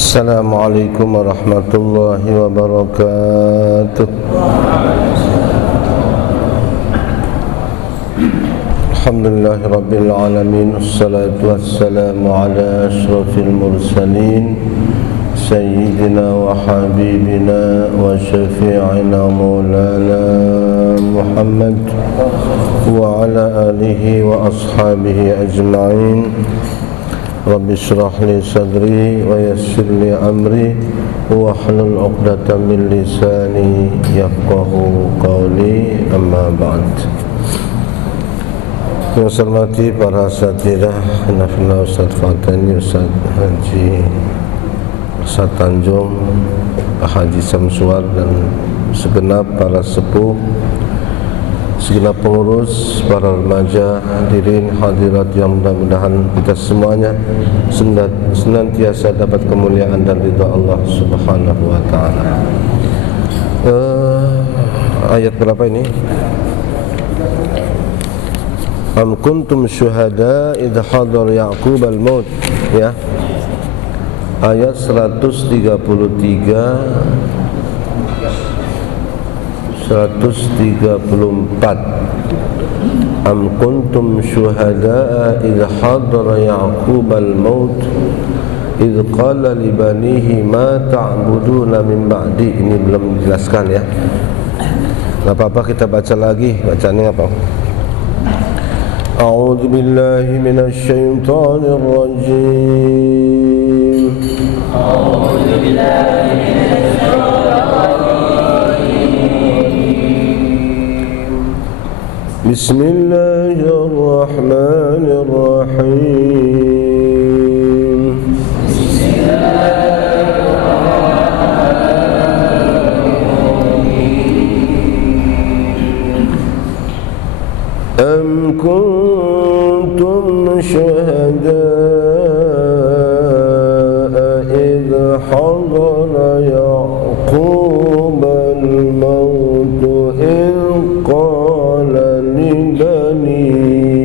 Assalamualaikum warahmatullahi wabarakatuh. Alhamdulillahi rabbil alamin. Assalatu wassalamu ala ashrafil mursalin sayyidina wa habibina wa syafi'ina maulana Muhammad wa ala alihi wa ashabihi ajma'in. Rabbi shrah li sadri wa yassir li amri wa hlul 'uqdatam min lisani yafqahu qawli, amma ba'd. Yang saya hormati para asatidzah, Nafila Ustaz Fatani, Ustaz Haji Ustaz Tanjung, Pak Haji Samsuar, dan segenap para sepuh, segenap pengurus, para remaja, hadirin hadirat yang mudah-mudahan kita semuanya senantiasa dapat kemuliaan dan ridha Allah Subhanahu wa taala. Ayat berapa ini? Am kuntum syuhada idh hadar Ya'qub al-maut, ya. Ayat 134 Am kuntum syuhada'a idh hadara Ya'qub al-maut idh qala li banihi ma ta'buduna min ba'di. Ini belum dijelaskan, ya. Enggak apa-apa, kita baca lagi. Bacanya apa? A'udzu billahi minasy syaithanir rajim. A'udzu billahi minasy Bismillahirrahmanirrahim. Am kuntum syuhada'a idh hadara Ya'qub al-maut idh qala li banihi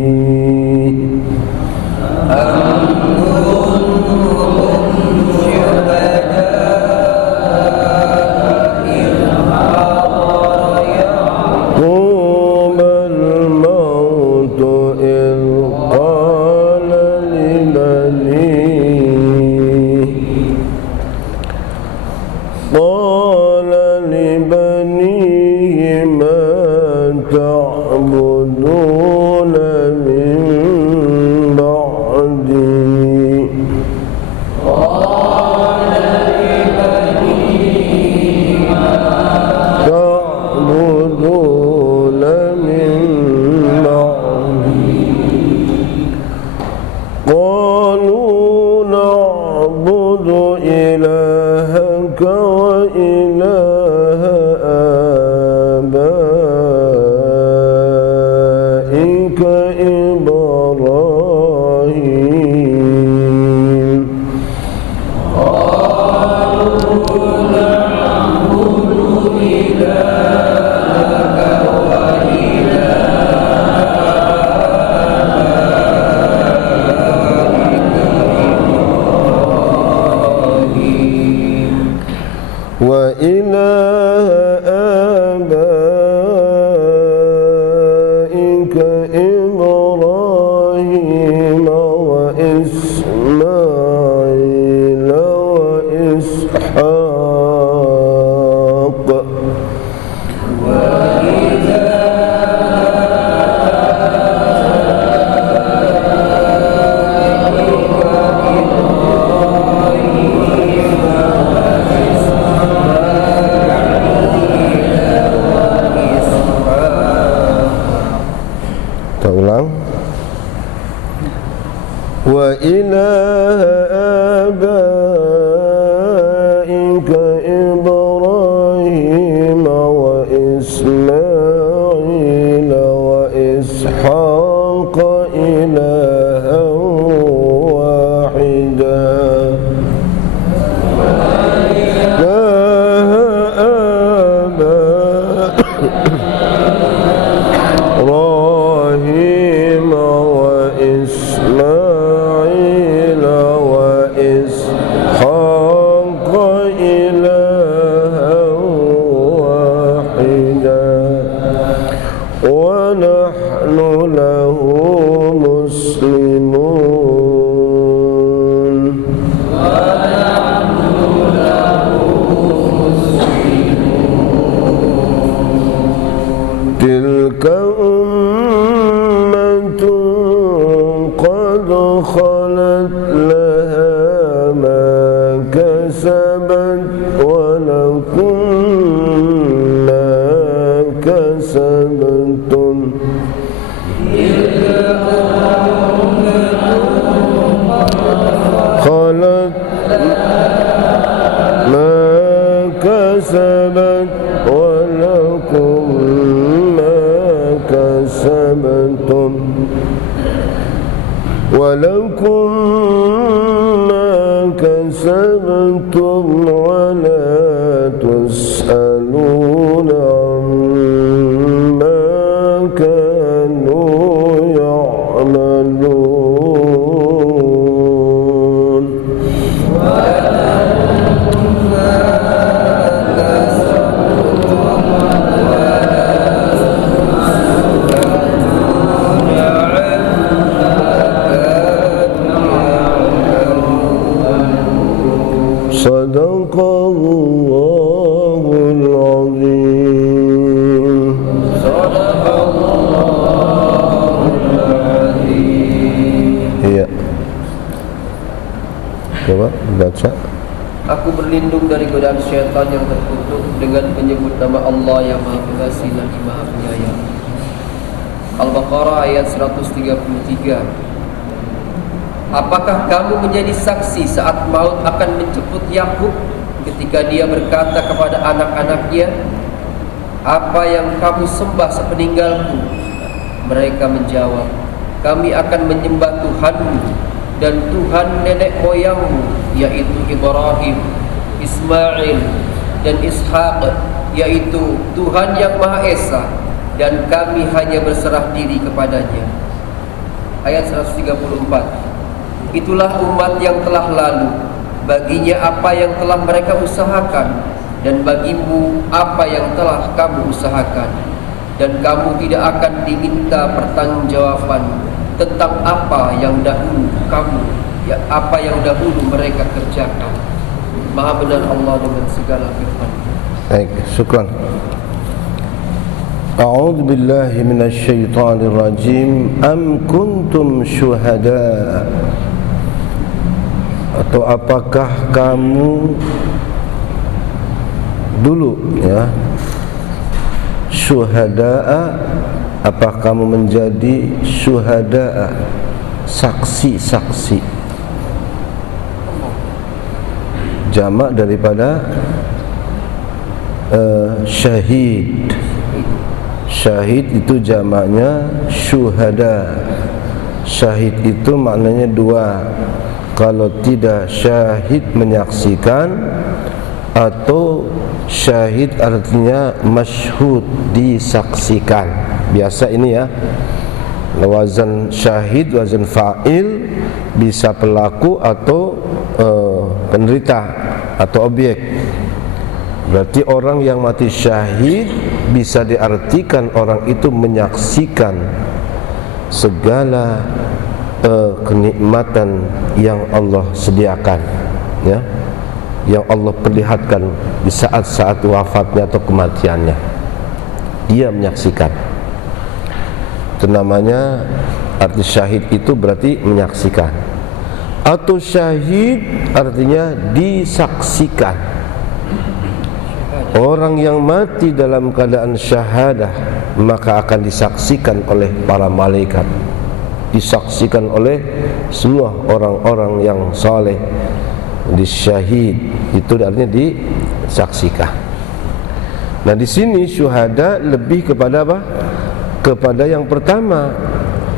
كسبت ولكم ما كسبتم خلت ما كسبت ولكم ما كسبتم ولكم ما كسبتم ولا تسألون عما كانوا يعملون صدق الله العظيم. صدق الله العظيم. Iya. Coba baca. Aku berlindung dari godaan syaitan yang terkutuk dengan menyebut nama Allah yang Maha Pengasih lagi Maha Penyayang. Al-Baqarah ayat 133. Apakah kamu menjadi saksi saat maut akan menjemput Yakub ketika dia berkata kepada anak-anaknya, apa yang kamu sembah sepeninggalku? Mereka menjawab, kami akan menyembah Tuhanmu dan Tuhan nenek moyangmu, yaitu Ibrahim, Ismail dan Ishaq, yaitu Tuhan yang Maha Esa, dan kami hanya berserah diri kepadanya. Ayat 134. Itulah umat yang telah lalu, baginya apa yang telah mereka usahakan, dan bagimu apa yang telah kamu usahakan, dan kamu tidak akan diminta pertanggungjawaban tentang apa yang dahulu mereka kerjakan. Maha benar Allah dengan segala firman. Baik, syukran. A'udzu billahi minasyaitonir rajim. Am kuntum syuhada, atau apakah kamu dulu ya syuhada'a, apakah kamu menjadi syuhada'a, saksi-saksi, jamak daripada syahid. Syahid itu jamaknya syuhada. Syahid itu maknanya dua. Kalau tidak syahid menyaksikan, atau syahid artinya masyhud, disaksikan. Biasa ini ya, wazan syahid, wazan fa'il, bisa pelaku atau penderita atau objek. Berarti orang yang mati syahid bisa diartikan orang itu menyaksikan segala kenikmatan yang Allah sediakan, ya, yang Allah perlihatkan di saat-saat wafatnya atau kematiannya. Dia menyaksikan. Itu namanya, arti syahid itu berarti menyaksikan. Atau syahid artinya disaksikan. Orang yang mati dalam keadaan syahadah maka akan disaksikan oleh para malaikat, disaksikan oleh semua orang-orang yang saleh. Disyahid itu artinya disaksikan. Nah, di sini syuhada lebih kepada apa? Kepada yang pertama,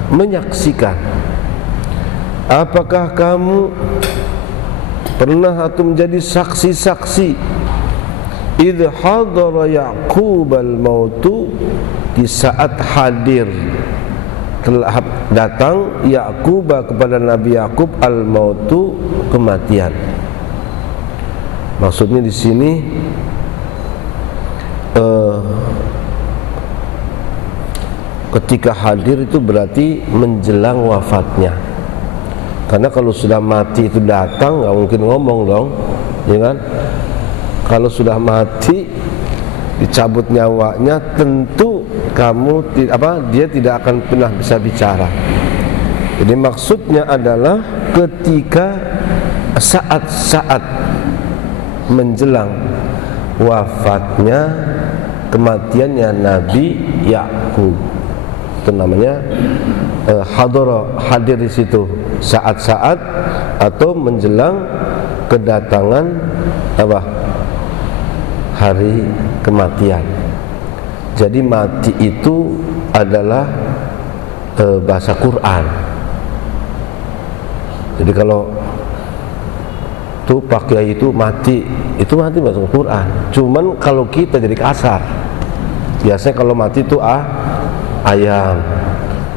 menyaksikan. Apakah kamu pernah atau menjadi saksi-saksi idh hadara Ya'qub al-mautu, di saat hadir telah datang Ya'qub kepada Nabi Ya'qub al-mautu, kematian. Maksudnya di sini ketika hadir itu berarti menjelang wafatnya. Karena kalau sudah mati itu datang, nggak mungkin ngomong dong, ya kan? Kalau sudah mati dicabut nyawanya, tentu dia tidak akan pernah bisa bicara. Jadi maksudnya adalah ketika saat-saat menjelang wafatnya, kematiannya Nabi Yakub. Itu namanya hadir di situ saat-saat atau menjelang kedatangan apa? Hari kematian. Jadi mati itu adalah bahasa Quran. Jadi kalau tuh Pak Kiai itu mati bahasa Quran. Cuman kalau kita jadi kasar. Biasanya kalau mati itu ayam,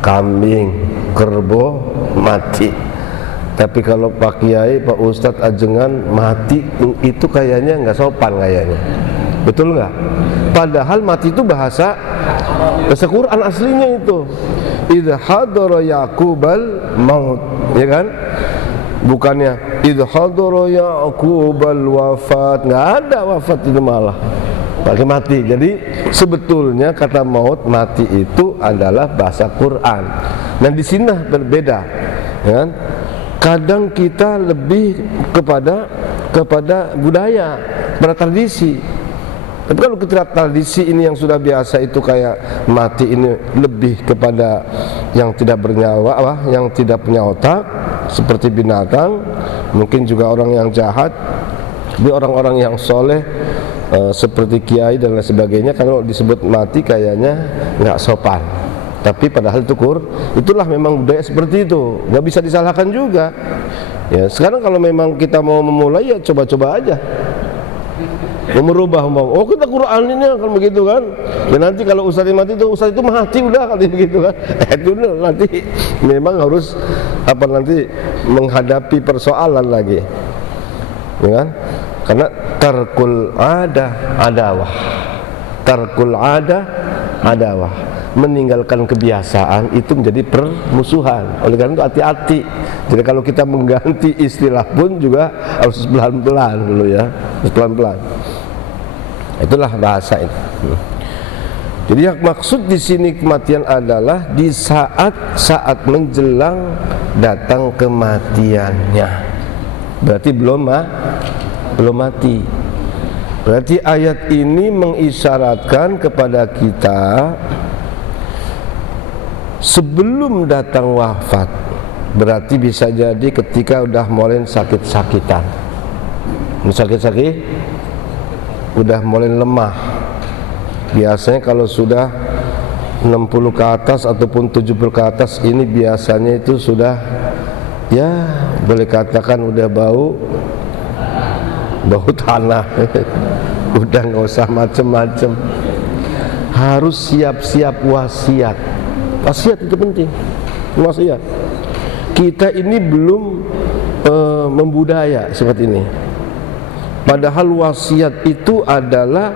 kambing, kerbau mati. Tapi kalau Pak Kiai, Pak Ustadz Ajengan mati itu kayaknya nggak sopan kayaknya. Betul nggak? Padahal mati itu bahasa Quran aslinya itu. Idza hadara Yaqubal maut, ya kan? Bukannya idza hadara Yaqubal wafat. Nggak ada wafat itu malah pakai mati. Jadi sebetulnya kata maut, mati itu adalah bahasa Quran. Dan di sini berbeda, ya kan? Kadang kita lebih kepada budaya, pada tradisi. Tapi kalau kita tradisi ini yang sudah biasa itu kayak mati ini lebih kepada yang tidak bernyawa, yang tidak punya otak, seperti binatang, mungkin juga orang yang jahat. Tapi orang-orang yang soleh seperti kiai dan lain sebagainya, kalau disebut mati kayaknya nggak sopan. Tapi padahal itulah memang budaya seperti itu, nggak bisa disalahkan juga. Ya sekarang kalau memang kita mau memulai, ya coba-coba aja. Mau merubah, kita Quran ini kan begitu kan. Dan nanti kalau ustaz mati itu mati udah kali begitu kan. Itu nanti memang harus nanti menghadapi persoalan lagi, ya kan? Karena tarkul adawah, meninggalkan kebiasaan itu menjadi permusuhan. Oleh karena itu hati-hati. Jadi kalau kita mengganti istilah pun juga harus pelan-pelan dulu ya, harus pelan-pelan. Itulah bahasa itu. Jadi yang maksud di sini kematian adalah di saat menjelang datang kematiannya. Berarti belum mati. Berarti ayat ini mengisyaratkan kepada kita sebelum datang wafat. Berarti bisa jadi ketika udah mulai sakit-sakitan, udah mulai lemah. Biasanya kalau sudah 60 ke atas ataupun 70 ke atas, ini biasanya itu sudah, ya boleh katakan udah bau tanah. Udah nggak usah macem-macem, harus siap-siap wasiat. Wasiat itu penting. Wasiat. Kita ini belum membudaya seperti ini. Padahal wasiat itu adalah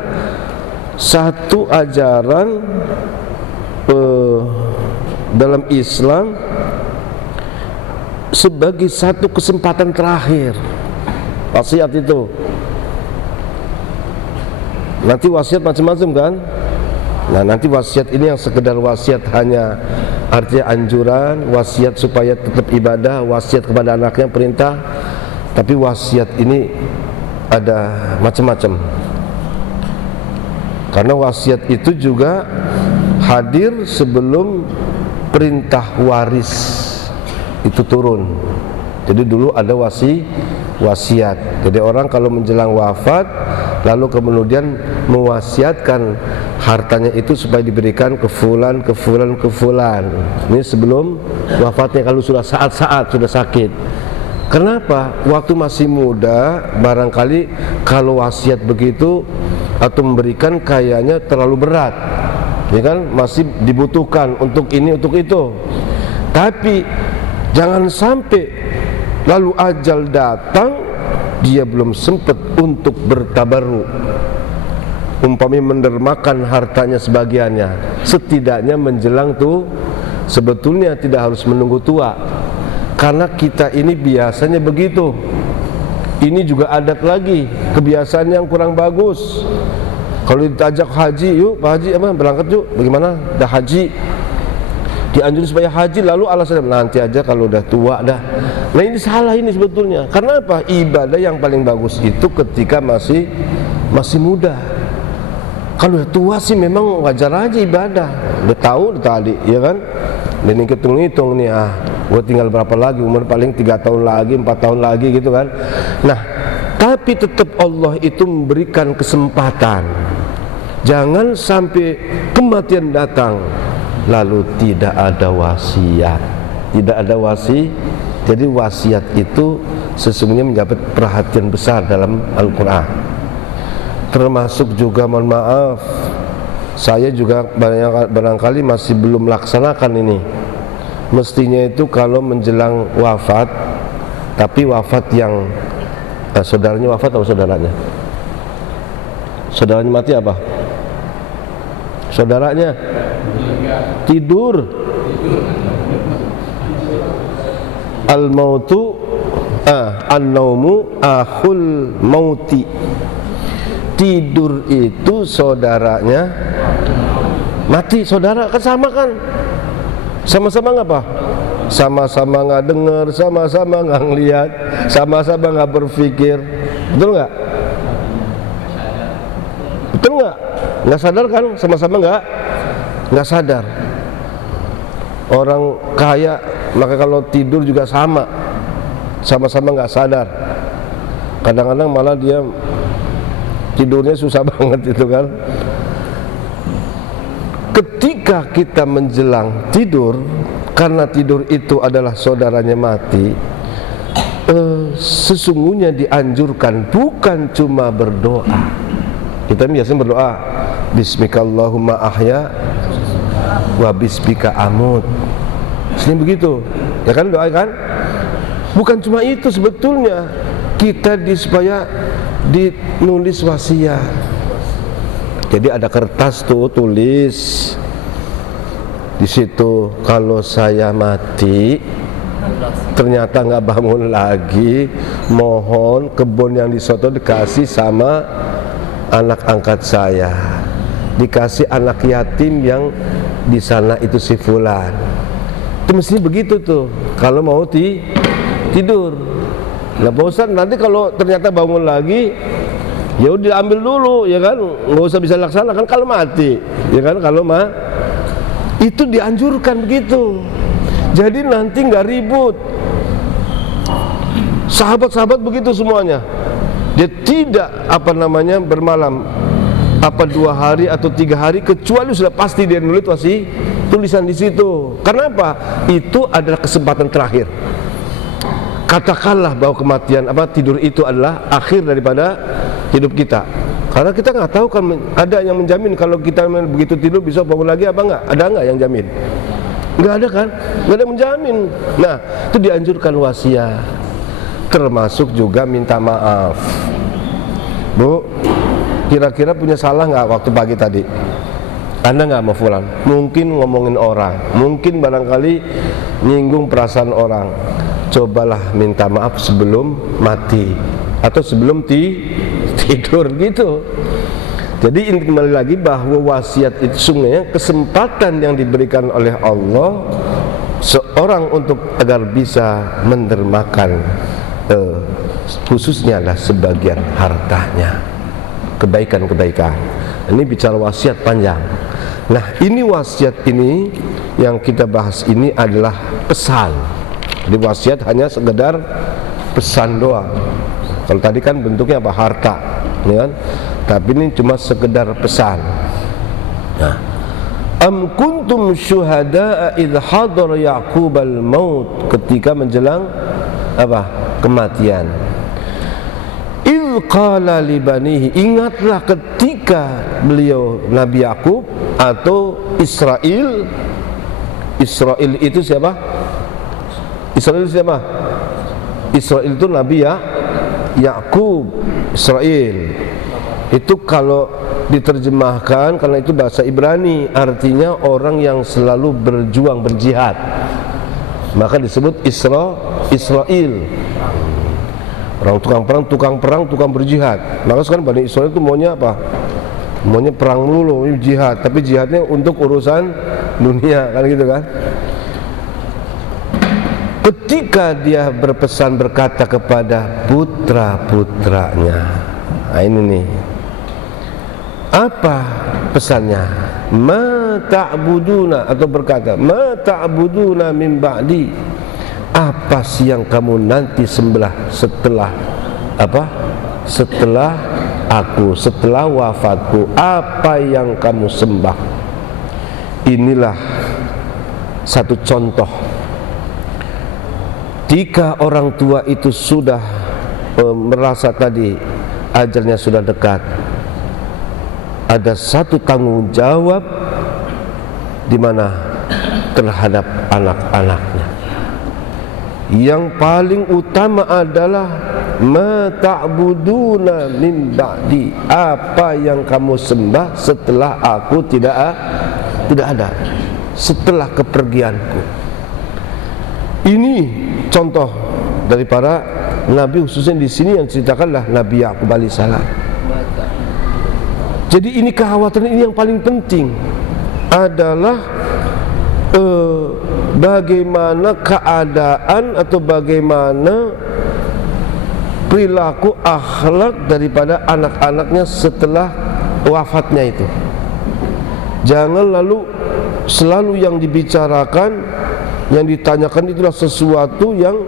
satu ajaran dalam Islam sebagai satu kesempatan terakhir. Wasiat itu nanti wasiat macam-macam kan. Nah nanti wasiat ini yang sekedar wasiat hanya artinya anjuran, wasiat supaya tetap ibadah, wasiat kepada anaknya perintah. Tapi wasiat ini ada macam-macam. Karena wasiat itu juga hadir sebelum perintah waris itu turun. Jadi dulu ada wasiat. Jadi orang kalau menjelang wafat lalu kemudian mewasiatkan hartanya itu supaya diberikan ke fulan. Ini sebelum wafatnya, kalau sudah saat-saat sudah sakit. Kenapa? Waktu masih muda barangkali kalau wasiat begitu atau memberikan kayaknya terlalu berat, ya kan? Masih dibutuhkan untuk ini untuk itu. Tapi jangan sampai lalu ajal datang dia belum sempat untuk bertabarruk, umpamanya mendermakan hartanya sebagiannya. Setidaknya menjelang tuh sebetulnya tidak harus menunggu tua, karena kita ini biasanya begitu. Ini juga adat lagi, kebiasaan yang kurang bagus. Kalau ditajak haji, yuk Pak Haji berangkat yuk, bagaimana? Dah haji, dianjurin supaya haji, lalu alasannya nanti aja kalau udah tua dah. Nah ini salah ini sebetulnya. Karena apa? Ibadah yang paling bagus itu ketika masih muda. Kalau udah tua sih memang wajar aja ibadah. Udah tahu, udah tadi, ya kan? Dan hitung-hitung nih, gue tinggal berapa lagi, umur paling 3 tahun lagi, 4 tahun lagi gitu kan. Nah, tapi tetap Allah itu memberikan kesempatan. Jangan sampai kematian datang lalu tidak ada wasiat. Tidak ada jadi wasiat itu sesungguhnya mendapat perhatian besar dalam Al-Quran. Termasuk juga, mohon maaf, saya juga barangkali masih belum melaksanakan ini. Mestinya itu kalau menjelang wafat, tapi wafat yang saudaranya wafat atau saudaranya? Saudaranya mati apa? Saudaranya tidur. Al-mautu an-naumu akhul mauti. Tidur itu saudaranya mati. Saudara kan sama kan? Sama-sama ngapa? Sama-sama nggak dengar, sama-sama nggak ngelihat, sama-sama nggak berpikir. Betul nggak? Betul nggak? Nggak sadar kan? Sama-sama nggak sadar. Orang kaya maka kalau tidur juga sama-sama nggak sadar. Kadang-kadang malah dia tidurnya susah banget itu kan. Ketika kita menjelang tidur, karena tidur itu adalah saudaranya mati, sesungguhnya dianjurkan bukan cuma berdoa. Kita biasanya berdoa, Bismikallahumma ahya wa bismika amut. Sini begitu, ya kan, doa kan? Bukan cuma itu sebetulnya, kita supaya dinulis wasiat. Jadi ada kertas tuh, tulis di situ, kalau saya mati ternyata nggak bangun lagi, mohon kebun yang di soto dikasih sama anak angkat saya, dikasih anak yatim yang di sana itu si fulan. Itu mestinya begitu tuh kalau mau tidur. Nah Pak Ustadz, nanti kalau ternyata bangun lagi, ya udah diambil dulu, ya kan, nggak usah bisa laksanakan kalau mati, ya kan, kalau itu dianjurkan begitu. Jadi nanti nggak ribut. Sahabat-sahabat begitu semuanya. Dia tidak bermalam 2 hari atau 3 hari, kecuali sudah pasti dia nulis tulisan di situ. Karena apa? Itu adalah kesempatan terakhir. Katakanlah bahwa kematian tidur itu adalah akhir daripada hidup kita. Karena kita nggak tahu kan, ada yang menjamin kalau kita begitu tidur bisa bangun lagi apa enggak? Ada nggak yang jamin? Nggak ada kan? Nggak ada yang menjamin. Nah, itu dianjurkan wasiat. Termasuk juga minta maaf. Bu, kira-kira punya salah nggak waktu pagi tadi? Anda nggak mau fulan? Mungkin ngomongin orang, mungkin barangkali nyinggung perasaan orang. Cobalah minta maaf sebelum mati atau sebelum tidur gitu. Jadi kembali lagi bahwa wasiat itu sungguhnya kesempatan yang diberikan oleh Allah seorang untuk agar bisa mendermakan khususnya adalah sebagian hartanya, kebaikan-kebaikan. Ini bicara wasiat panjang. Nah ini wasiat ini yang kita bahas ini adalah pesan. Jadi wasiat hanya sekedar pesan doang. Kalau tadi kan bentuknya apa? Harta, ya kan? Tapi ini cuma sekedar pesan. Nah, am kuntum syuhada'a idh hadara Ya'qubal maut, ketika menjelang kematian. Idh qala li banihi, ingatlah ketika beliau Nabi Ya'qub atau Israel itu siapa? Israel itu Nabi Ya'qub. Israel itu kalau diterjemahkan, karena itu bahasa Ibrani, artinya orang yang selalu berjuang, berjihad, maka disebut Israel. Orang tukang perang, tukang berjihad. Maka sekarang Bani Israel itu maunya apa? Maunya perang melulu, jihad, tapi jihadnya untuk urusan dunia, kan gitu kan. ketika dia berpesan berkata kepada putra-putranya. Nah, ini nih, apa pesannya? Ma ta'buduna, atau berkata ma ta'buduna min ba'di, apa sih yang kamu nanti sembah setelah apa? Setelah aku, setelah wafatku, apa yang kamu sembah? Inilah satu contoh. Jika orang tua itu sudah merasa tadi ajalnya sudah dekat, ada satu tanggung jawab di mana terhadap anak-anaknya. Yang paling utama adalah ma ta'buduna min ba'di, apa yang kamu sembah setelah aku tidak ada, setelah kepergianku. Ini contoh dari para nabi, khususnya di sini yang ceritakanlah Nabi Yakub alaihissalam. Jadi ini kekhawatiran ini yang paling penting adalah bagaimana keadaan atau bagaimana perilaku akhlak daripada anak-anaknya setelah wafatnya itu. Jangan lalu selalu yang dibicarakan, yang ditanyakan itulah sesuatu yang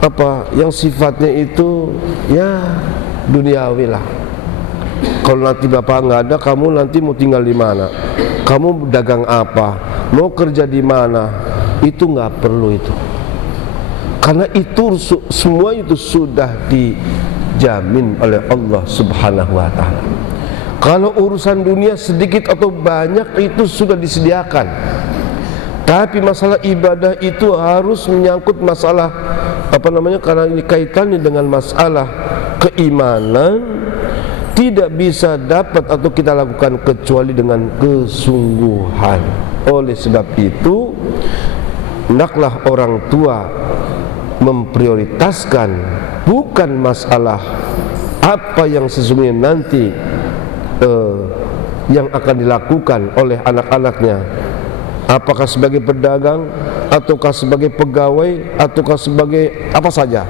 apa, yang sifatnya itu ya duniawi lah. Kalau nanti bapak nggak ada, kamu nanti mau tinggal di mana? Kamu dagang apa? Mau kerja di mana? Itu nggak perlu itu. Karena itu semua itu sudah dijamin oleh Allah Subhanahu wa taala. Kalau urusan dunia sedikit atau banyak itu sudah disediakan. Tapi masalah ibadah itu harus menyangkut masalah apa namanya, karena ini kaitannya dengan masalah keimanan, tidak bisa dapat atau kita lakukan kecuali dengan kesungguhan. Oleh sebab itu, hendaklah orang tua memprioritaskan bukan masalah apa yang sesungguhnya nanti yang akan dilakukan oleh anak-anaknya, apakah sebagai pedagang, ataukah sebagai pegawai, ataukah sebagai apa saja.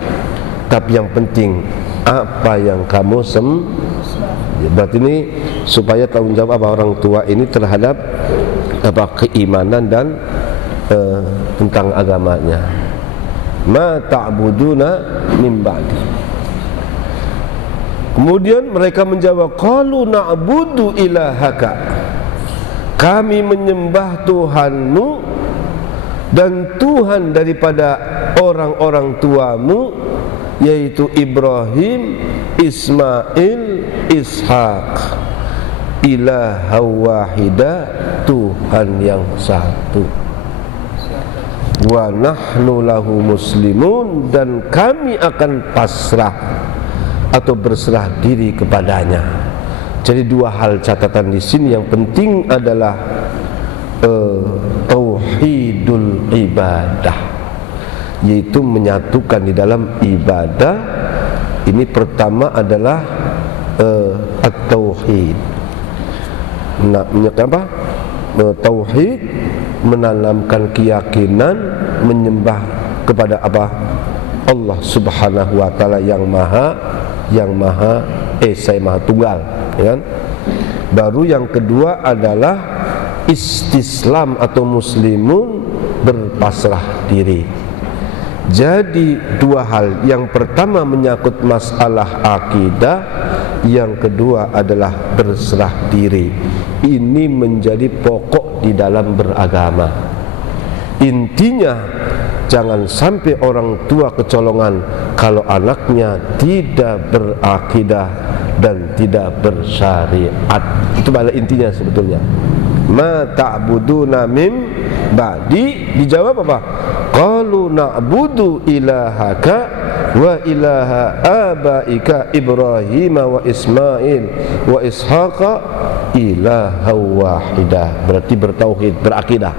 Tapi yang penting apa yang kamu berarti ini supaya tanggung jawab apa orang tua ini terhadap apa keimanan dan tentang agamanya. Ma ta'buduna min ba'di. Kemudian mereka menjawab, qalu na'budu ilahaka, kami menyembah Tuhanmu dan Tuhan daripada orang-orang tuamu, yaitu Ibrahim, Ismail, Ishak, ilaha wahida, Tuhan yang satu. Wa nahnu lahu muslimun, dan kami akan pasrah atau berserah diri kepadanya. Jadi dua hal catatan di sini. Yang penting adalah tauhidul ibadah, yaitu menyatukan di dalam ibadah. Ini pertama adalah at-tauhid. Apa? Tauhid, menanamkan keyakinan menyembah kepada apa? Allah Subhanahu wa taala yang maha esa, maha tunggal, ya kan? Baru yang kedua adalah istislam atau muslimun, berpasrah diri. Jadi dua hal, yang pertama menyangkut masalah akidah, yang kedua adalah berserah diri. Ini menjadi pokok di dalam beragama. Intinya jangan sampai orang tua kecolongan kalau anaknya tidak berakidah dan tidak bersyariat. Itu adalah intinya sebetulnya. Ma ta'buduna min ba'di, dijawab apa? Qalu na'budu ilahaka wa ilaha abaika Ibrahim wa Ismail wa Ishaqa ilaha wahidah. Berarti bertauhid, berakidah.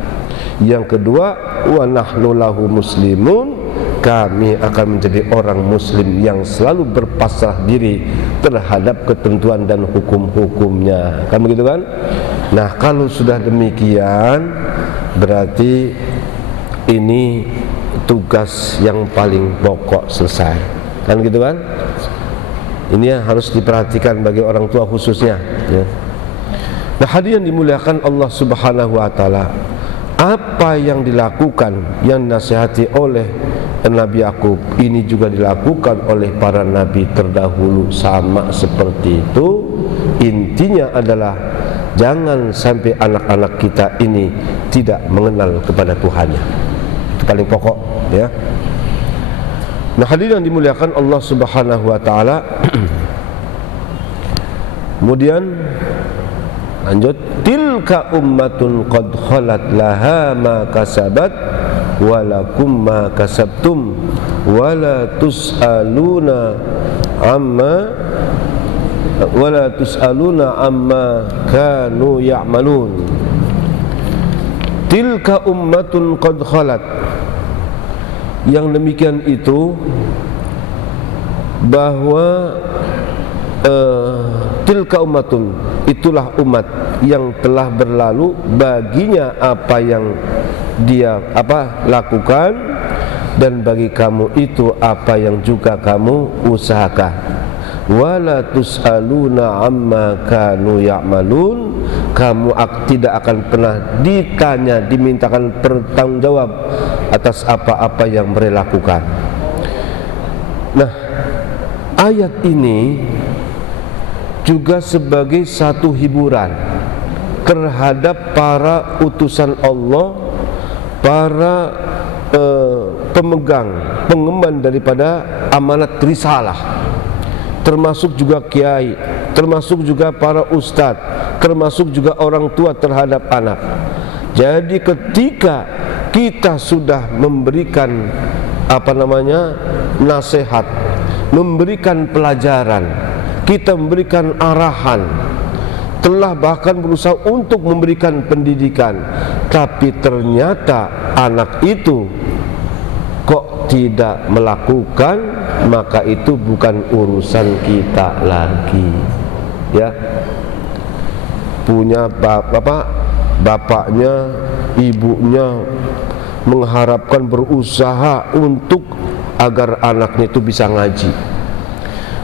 Yang kedua, wa nahnu lahu muslimun, kami akan menjadi orang muslim yang selalu berpasrah diri terhadap ketentuan dan hukum-hukumnya. Kan begitu kan? Nah, kalau sudah demikian berarti ini tugas yang paling pokok selesai. Kan gitu kan? Ini yang harus diperhatikan bagi orang tua khususnya, ya. Nah, hadirin dimuliakan Allah Subhanahu wa taala, apa yang dilakukan, yang nasihati oleh Nabi Yakub ini juga dilakukan oleh para nabi terdahulu sama seperti itu. Intinya adalah jangan sampai anak-anak kita ini tidak mengenal kepada Tuhannya. Itu paling pokok, ya. Nah, hadirin yang dimuliakan Allah Subhanahu wa taala. Kemudian lanjut, tilka ummatun qad khalat laha ma kasabat walakum ma kasabtum wala tus'aluna amma kanu ya'malun. Tilka ummatun qad khalat, yang demikian itu bahwa tilka ummatun, itulah umat yang telah berlalu, baginya apa yang dia lakukan, dan bagi kamu itu apa yang juga kamu usahakan. Wala tus'aluna amma kanu ya'malun, kamu tidak akan pernah ditanya, dimintakan bertanggungjawab atas apa-apa yang mereka lakukan. Nah, ayat ini juga sebagai satu hiburan terhadap para utusan Allah, para pengemban daripada amanat risalah, termasuk juga kiai, termasuk juga para ustadz, termasuk juga orang tua terhadap anak. Jadi ketika kita sudah memberikan nasihat, memberikan pelajaran, kita memberikan arahan, telah bahkan berusaha untuk memberikan pendidikan, tapi ternyata anak itu kok tidak melakukan, maka itu bukan urusan kita lagi, ya. Punya bapaknya, ibunya mengharapkan, berusaha untuk agar anaknya itu bisa ngaji,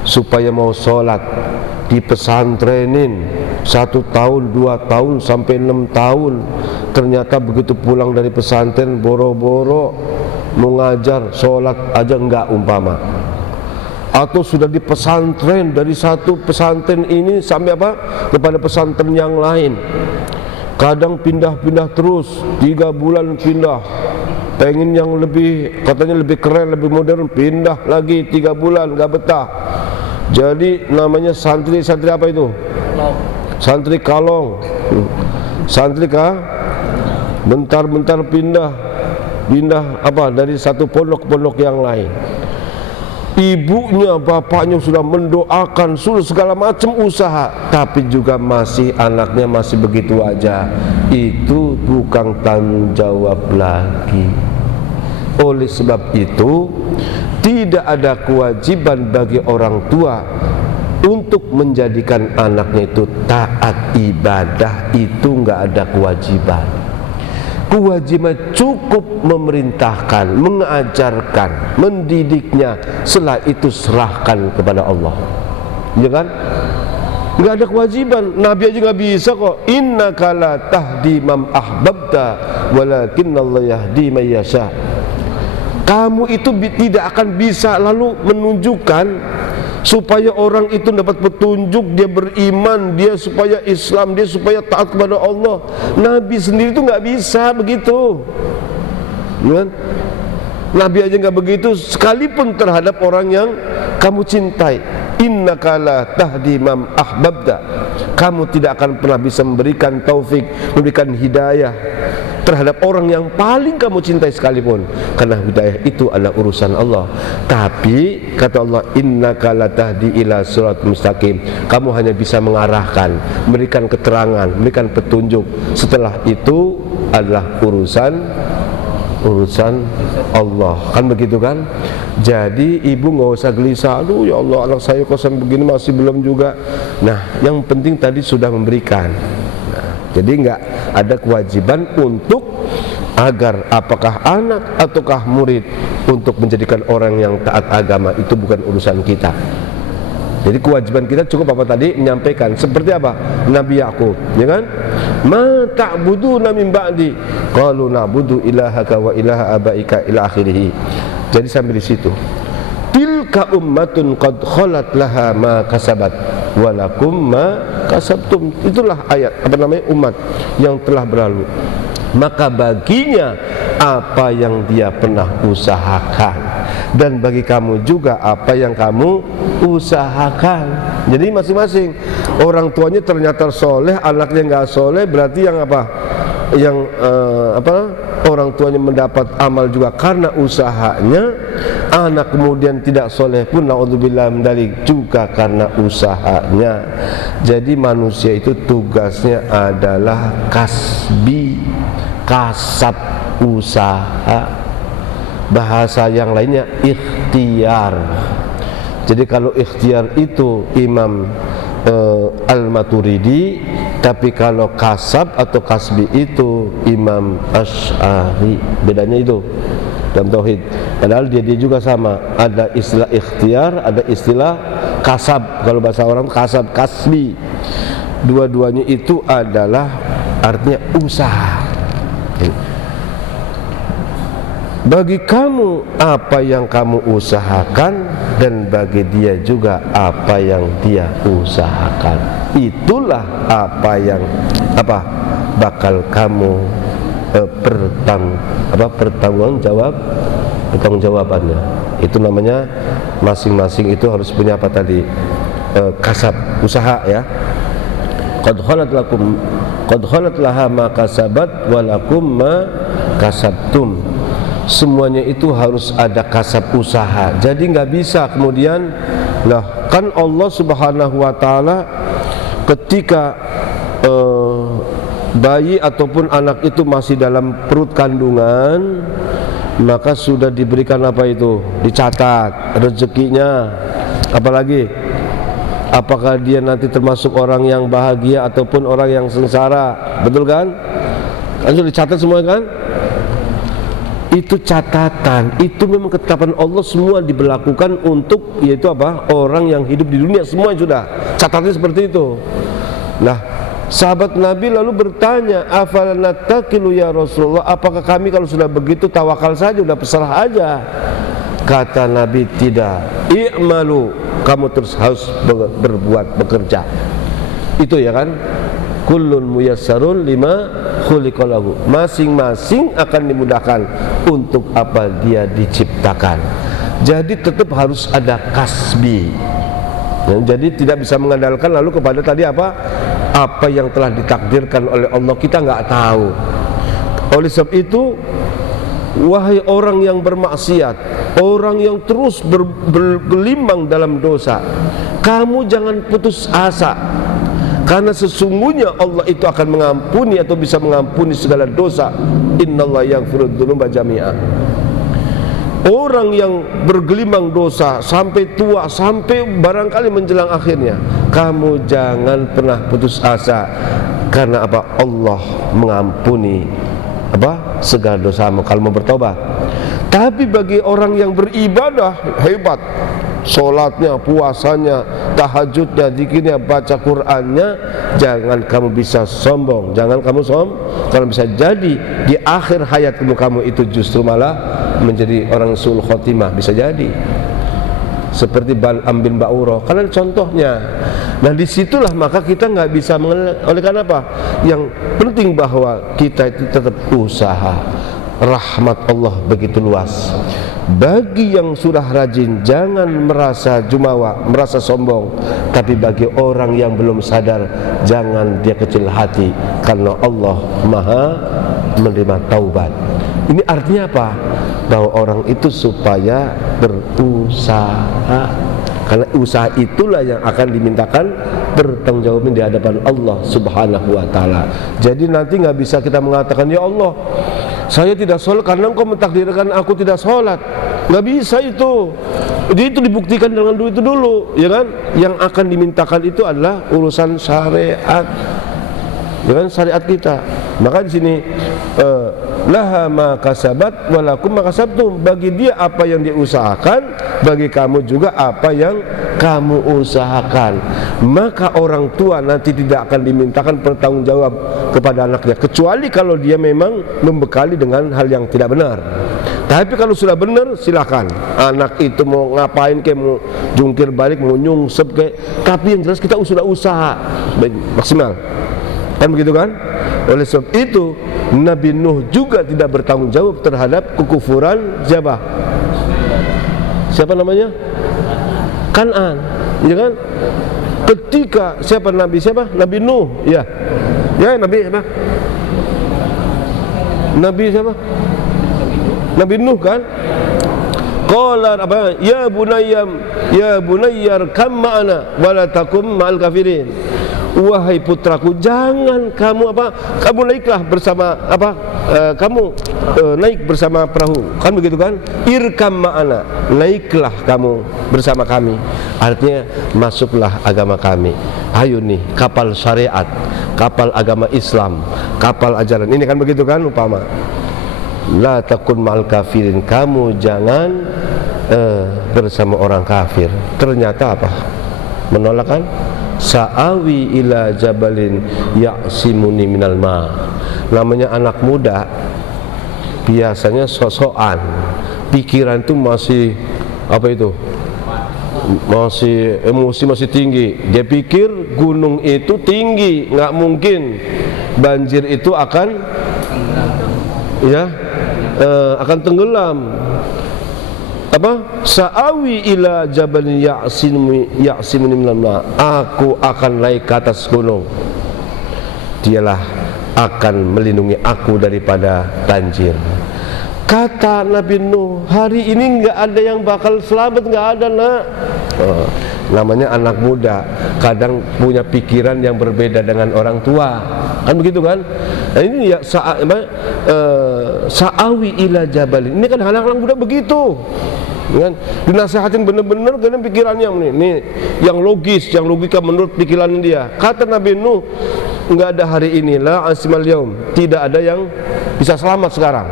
supaya mau sholat, dipesantrenin 1 tahun, 2 tahun, sampai 6 tahun. Ternyata begitu pulang dari pesantren, boro-boro mau ngajar, sholat aja enggak umpama. Atau sudah di pesantren, dari satu pesantren ini sampai kepada pesantren yang lain. Kadang pindah-pindah terus, 3 bulan pindah, pengen yang lebih, katanya lebih keren, lebih modern, pindah lagi 3 bulan, gak betah. Jadi namanya santri apa itu? Santri kalong. Santri bentar-bentar pindah dari satu pondok ke pondok yang lain. Ibunya, bapaknya sudah mendoakan, sudah segala macam usaha, tapi juga anaknya masih begitu aja. Itu bukan tanggung jawab lagi. Oleh sebab itu, tidak ada kewajiban bagi orang tua untuk menjadikan anaknya itu taat ibadah. Itu nggak ada kewajiban. Kewajiban cukup memerintahkan, mengajarkan, mendidiknya. Setelah itu serahkan kepada Allah, ya kan? Nggak ada kewajiban. Nabi aja nggak bisa kok. Innaka la tahdi man ahbabta walakinallahu yahdi man yasha. Kamu itu tidak akan bisa lalu menunjukkan supaya orang itu dapat petunjuk, dia beriman, dia supaya Islam, dia supaya taat kepada Allah. Nabi sendiri itu nggak bisa begitu, kan? Nabi aja nggak begitu, sekalipun terhadap orang yang kamu cintai. Innaka la tahdi man ahbabta, kamu tidak akan pernah bisa memberikan taufik, memberikan hidayah terhadap orang yang paling kamu cintai sekalipun, karena hidayah itu adalah urusan Allah. Tapi kata Allah, innaka latahdi ila siratal mustaqim, kamu hanya bisa mengarahkan, memberikan keterangan, memberikan petunjuk. Setelah itu adalah urusan Allah, kan begitu kan? Jadi ibu nggak usah gelisah, aduh ya Allah, anak saya kok sampai begini masih belum juga. Nah, yang penting tadi sudah memberikan. Jadi nggak ada kewajiban untuk agar apakah anak ataukah murid untuk menjadikan orang yang taat agama itu bukan urusan kita. Jadi kewajiban kita cukup apa tadi? Menyampaikan. Seperti apa? Nabi Yakub, ya kan? Ma ta'buduna min ba'di qalu na'budu ilahaka wa ilaha abaika ila akhirih. Jadi sampai di situ. Tilka ummatun qad khalat laha ma kasabat wa lakum ma kasabtum. Itulah ayat umat yang telah berlalu, maka baginya apa yang dia pernah usahakan, dan bagi kamu juga apa yang kamu usahakan. Jadi masing-masing, orang tuanya ternyata soleh, anaknya nggak soleh, berarti yang apa? Yang orang tuanya mendapat amal juga karena usahanya. Anak kemudian tidak soleh pun naudzubillah min dzalik juga karena usahanya. Jadi manusia itu tugasnya adalah kasbi, kasab, usaha. Bahasa yang lainnya ikhtiar. Jadi kalau ikhtiar itu Imam Al-Maturidi, tapi kalau kasab atau kasbi itu Imam Asy'ari. Bedanya itu dalam tauhid. Padahal dia juga sama, ada istilah ikhtiar, ada istilah kasab. Kalau bahasa orang kasab, kasbi, dua-duanya itu adalah artinya usaha. Bagi kamu apa yang kamu usahakan, dan bagi dia juga apa yang dia usahakan. Itulah apa yang bakal kamu pertanggungjawabannya. Itu namanya masing-masing itu harus punya apa tadi? Kasab, usaha, ya. Qad khalat laha ma kasabat wa lakum ma kasabtum. Semuanya itu harus ada kasab usaha. Jadi nggak bisa kemudian lah, kan Allah Subhanahu wa taala ketika bayi ataupun anak itu masih dalam perut kandungan, maka sudah diberikan apa itu? Dicatat rezekinya. Apalagi apakah dia nanti termasuk orang yang bahagia ataupun orang yang sengsara, betul kan? Kan sudah dicatat semua kan? Itu catatan, itu memang ketetapan Allah, semua diberlakukan untuk yaitu apa? Orang yang hidup di dunia, semua sudah catatnya seperti itu. Nah, sahabat Nabi lalu bertanya, afalanatakilu ya Rasulullah, apakah kami kalau sudah begitu tawakal saja, sudah pasrah aja? Kata Nabi, tidak. I'malu, kamu terus harus berbuat, bekerja. Itu ya kan? Kullun muyassarun lima khuliqalahu. Masing-masing akan dimudahkan untuk apa dia diciptakan. Jadi tetap harus ada kasbi. Jadi tidak bisa mengandalkan lalu kepada tadi apa yang telah ditakdirkan oleh Allah, kita nggak tahu. Oleh sebab itu, wahai orang yang bermaksiat, orang yang terus bergelimang dalam dosa, kamu jangan putus asa. Karena sesungguhnya Allah itu akan mengampuni atau bisa mengampuni segala dosa. Innallaha yaghfiru dzunuba jami'a. Orang yang bergelimang dosa sampai tua, sampai barangkali menjelang akhirnya, kamu jangan pernah putus asa. Karena apa? Allah mengampuni segala dosamu kalau mau bertobat. Tapi bagi orang yang beribadah hebat, sholatnya, puasanya, tahajudnya, zikirnya, baca Qur'annya, jangan kamu bisa sombong, jangan kamu kalau bisa jadi di akhir hayatmu kamu itu justru malah menjadi orang sul khotimah, bisa jadi seperti Bal'am bin Ba'urah, karena contohnya. Nah disitulah maka kita nggak bisa oleh karena apa? Yang penting bahwa kita itu tetap usaha. Rahmat Allah begitu luas. Bagi yang sudah rajin, jangan merasa jumawa, merasa sombong. Tapi bagi orang yang belum sadar, jangan dia kecil hati, karena Allah Maha menerima taubat. Ini artinya apa? Bahwa orang itu supaya berusaha, karena usaha itulah yang akan dimintakan bertanggungjawab di hadapan Allah Subhanahu wa taala. Jadi nanti nggak bisa kita mengatakan, ya Allah, saya tidak sholat karena Engkau mentakdirkan aku tidak sholat. Nggak bisa itu. Jadi itu dibuktikan dengan duit itu dulu, ya kan? Yang akan dimintakan itu adalah urusan syariat, ya kan? Syariat kita. Maka di sini laha ma kasabat walakum ma kasabtum, bagi dia apa yang dia usahakan, bagi kamu juga apa yang kamu usahakan. Maka orang tua nanti tidak akan dimintakan bertanggungjawab kepada anaknya, kecuali kalau dia memang membekali dengan hal yang tidak benar. Tapi kalau sudah benar, silakan. Anak itu mau ngapain, kayak mau jungkir balik, mau nyungsep kayak, tapi yang jelas kita sudah usaha maksimal. Kan begitu kan? Oleh sebab itu Nabi Nuh juga tidak bertanggung jawab terhadap kekufuran siapa? Siapa namanya? Kan'an, ya kan? Ketika siapa Nabi siapa? Nabi Nuh, ya. Ya, Nabi siapa? Nabi siapa? Nabi Nuh kan? Qala apa? Ya bunayyar kam ma'ana wala takum ma'al kafirin. Wahai putraku, jangan kamu apa? Kamu naiklah bersama apa? Kamu naik bersama perahu. Kan begitu kan? Irkam ma'ana, naiklah kamu bersama kami. Artinya masuklah agama kami. Ayo nih, kapal syariat, kapal agama Islam, kapal ajaran. Ini kan begitu kan umpama. La takun ma'al kafirin, kamu jangan bersama orang kafir. Ternyata apa? Menolak kan? Sa'awi ila jabalin ya'simuni minal ma. Namanya anak muda biasanya sok-sokan, pikiran itu masih apa itu? Masih emosi masih tinggi. Dia pikir gunung itu tinggi, nggak mungkin banjir itu akan akan tenggelam. Apa? Sa'awi ila jabalin ya'simuni minal ma. Aku akan naik ke atas gunung, dialah akan melindungi aku daripada banjir. Kata Nabi Nuh, hari ini nggak ada yang bakal selamat, nggak ada nak. Namanya anak muda, kadang punya pikiran yang berbeda dengan orang tua, kan begitu kan? Nah ini ya sa'awi ila jabalin. Ini kan anak-anak muda begitu, kan? Dinasihatin bener-bener karena pikirannya nih yang logis, yang logika menurut pikiran dia. Kata Nabi Nuh, nggak ada hari ini, la asimal yaum, tidak ada yang bisa selamat sekarang.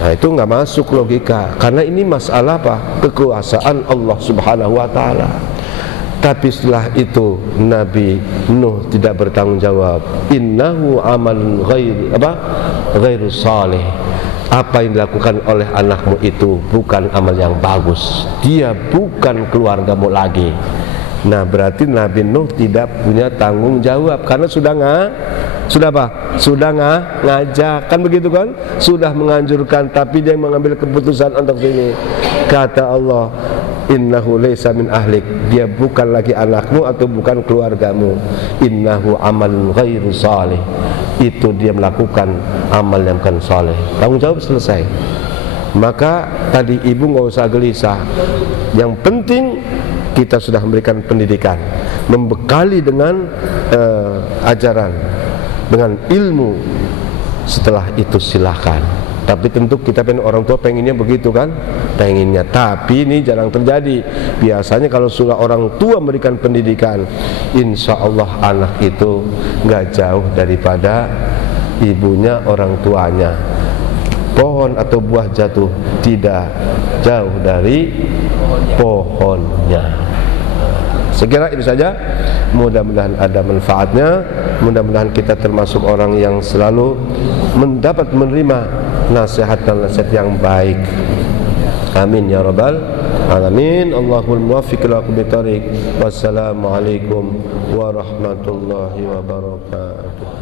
Nah itu nggak masuk logika, karena ini masalah apa? Kekuasaan Allah Subhanahu wa Ta'ala. Tapi setelah itu Nabi Nuh tidak bertanggung jawab. Innahu amalun ghairu salih. Apa yang dilakukan oleh anakmu itu bukan amal yang bagus. Dia bukan keluargamu lagi. Nah berarti Nabi Nuh tidak punya tanggung jawab, karena sudah ngajak, kan begitu kan? Sudah menganjurkan, tapi dia mengambil keputusan untuk ini. Kata Allah, innahu laysa min ahlik, dia bukan lagi anakmu atau bukan keluargamu. Innahu amalun ghairu salih, itu dia melakukan amal yang bukan saleh. Tanggung jawab selesai. Maka tadi ibu nggak usah gelisah. Yang penting kita sudah memberikan pendidikan, membekali dengan ajaran, dengan ilmu. Setelah itu silahkan. Tapi tentu kita pengen, orang tua pengennya begitu kan, pengennya. Tapi ini jarang terjadi. Biasanya kalau sudah orang tua memberikan pendidikan, insya Allah anak itu nggak jauh daripada ibunya, orang tuanya. Pohon atau buah jatuh tidak jauh dari pohonnya. Sekira itu saja. Mudah-mudahan ada manfaatnya. Mudah-mudahan kita termasuk orang yang selalu mendapat menerima nasihat dan nasihat yang baik. Amin ya rabbal alamin. Allahumma muwaffiq ila aqwamit thariq. Wassalamualaikum warahmatullahi wabarakatuh.